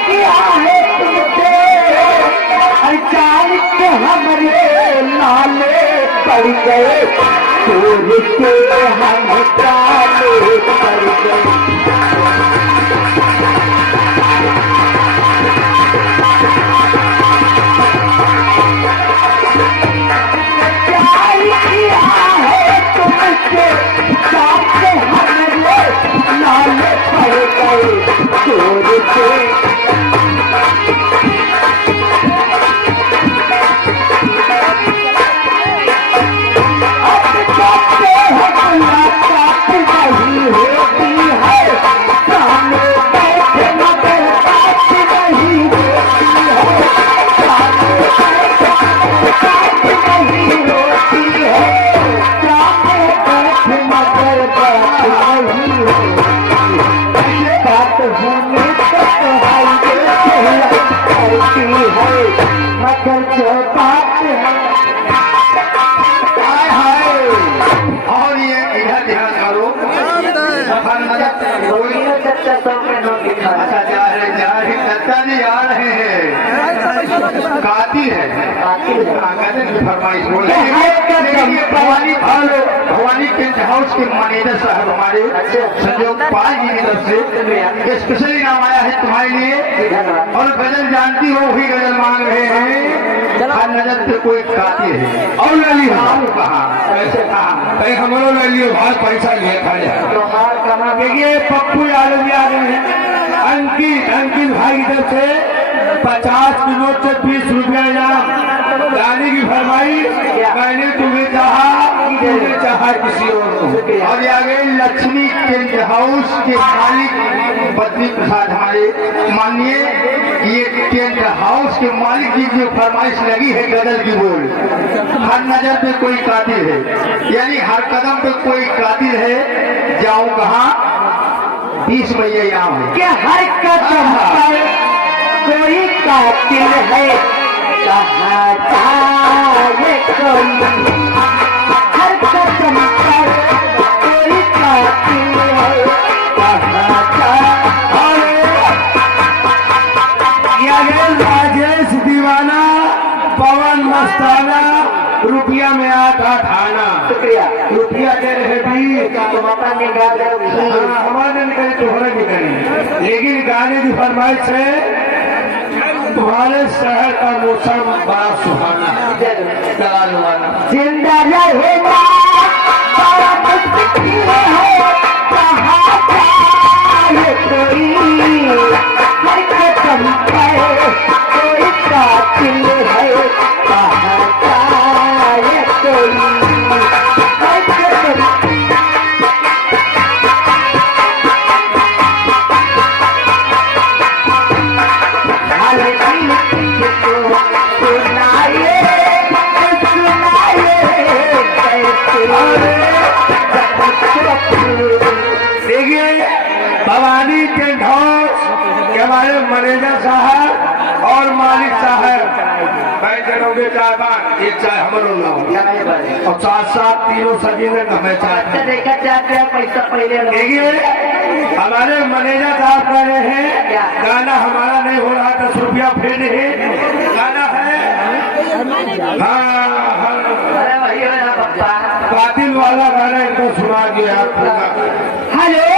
किया है तुमसे अचानक हमरे नाले पड़ गए चोर के हम काले पड़ गए भवानी टेंट हाउस के मैनेजर साहब हमारे संजोग पाल जी की तरफ से स्पेशली नाम आया है तुम्हारे लिए और गजल जानती हो भी गजल मांग रहे हैं हर नजर पे कोई कातिल है और लली कहा कैसे कहा हमारो ललियो बहुत पैसा लिए खाया देखिए पप्पू यादव भी आ रहे हैं अंकित भाई की तरफ से 50 की नोट से 20 रुपया इनाम गाने की फरमाई मैंने तुम्हें चाहा किसी और को और आगे लक्ष्मी टेंट हाउस के मालिक बद्री प्रसाद हमारे मानिए ये टेंट हाउस के मालिक की जो फरमाइश लगी है गजल की बोल हर नजर पे कोई कातिल है यानी हर कदम पे कोई कातिल है जाऊं कहाँ 20 मई यहाँ है क्या हर कदम पर कोई कातिल है कहाँ जाए कोई हर कदम पर कोई कातिल है कहाँ जाए राजेश दीवाना पवन मस्ताना रुपया में आता थाना शुक्रिया रुपया दे रहे भी हमारे निकले तुम्हारे निकले लेकिन गाने की फरमाइश है तुम्हारे शहर का मौसम बड़ा सुहाना जिंदा रहेगा बड़ा मुश्किल है कहाँ जाए कोई हर कदम पर कोई कातिल है कहाँ जाए कोई हर कदम भवानी टेंट हाउस के हमारे मैनेजर साहब और मालिक साहब मैं जनोगे चाहबान एक चाय हमारे और साथ साथ तीनों सजीने हमें चाहते पैसा पहले देखिए हमारे मैनेजर साहब कह रहे हैं गाना हमारा नहीं हो रहा 10 रुपया फिर नहीं गाना है कातिल वाला गाना इनको सुना दिया हेलो